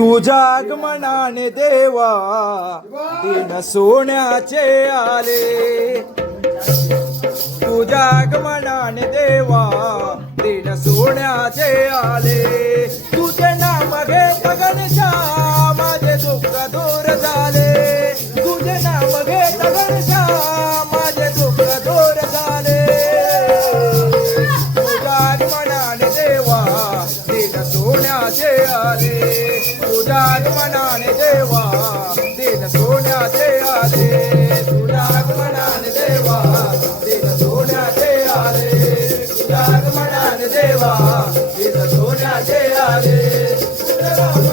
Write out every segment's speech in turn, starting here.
तुझ्या आगमनाने देवा दिन सोन्याचे आले. तुझ्या आगमनाने देवा दिन सोन्याचे आले. तुझ्या देवा दिन सोन्याचे आले. तुझ्या आगमनाने देवा दिन सोन्याचे आले. तुझ्या देवा दिन सोन्याचे आले.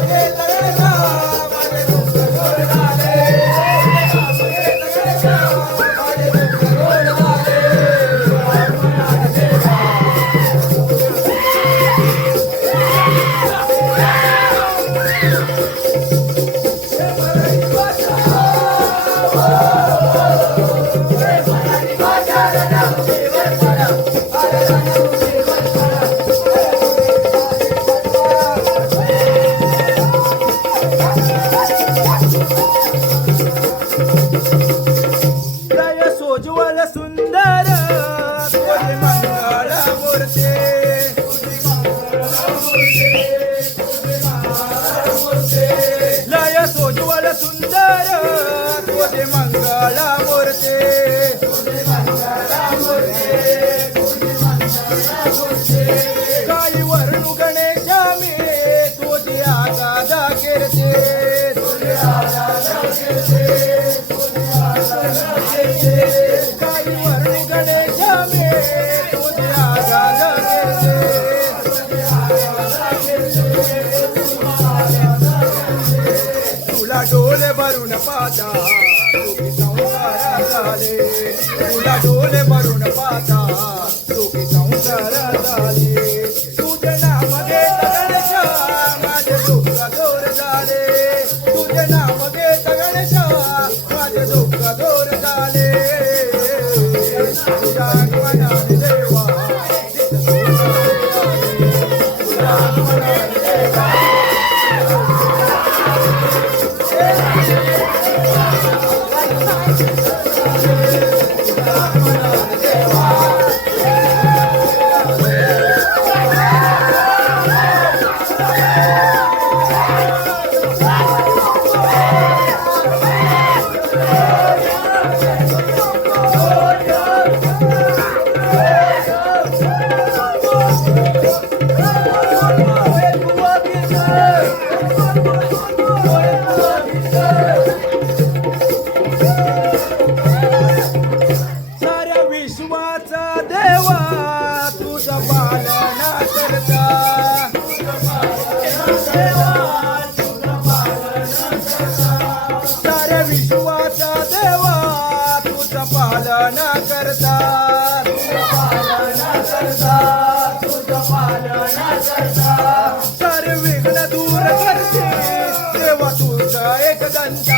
तुला डोले भरून पाता तुझी संसार झाले तुला डोले भरून पाता तुझी संसार झाले तुझे नाम घेत गणेश माझे दुःख विश्वाचा देवा तुझा पालना करता. सारी विघ्न दूर करते. देवा तुझा एक दंता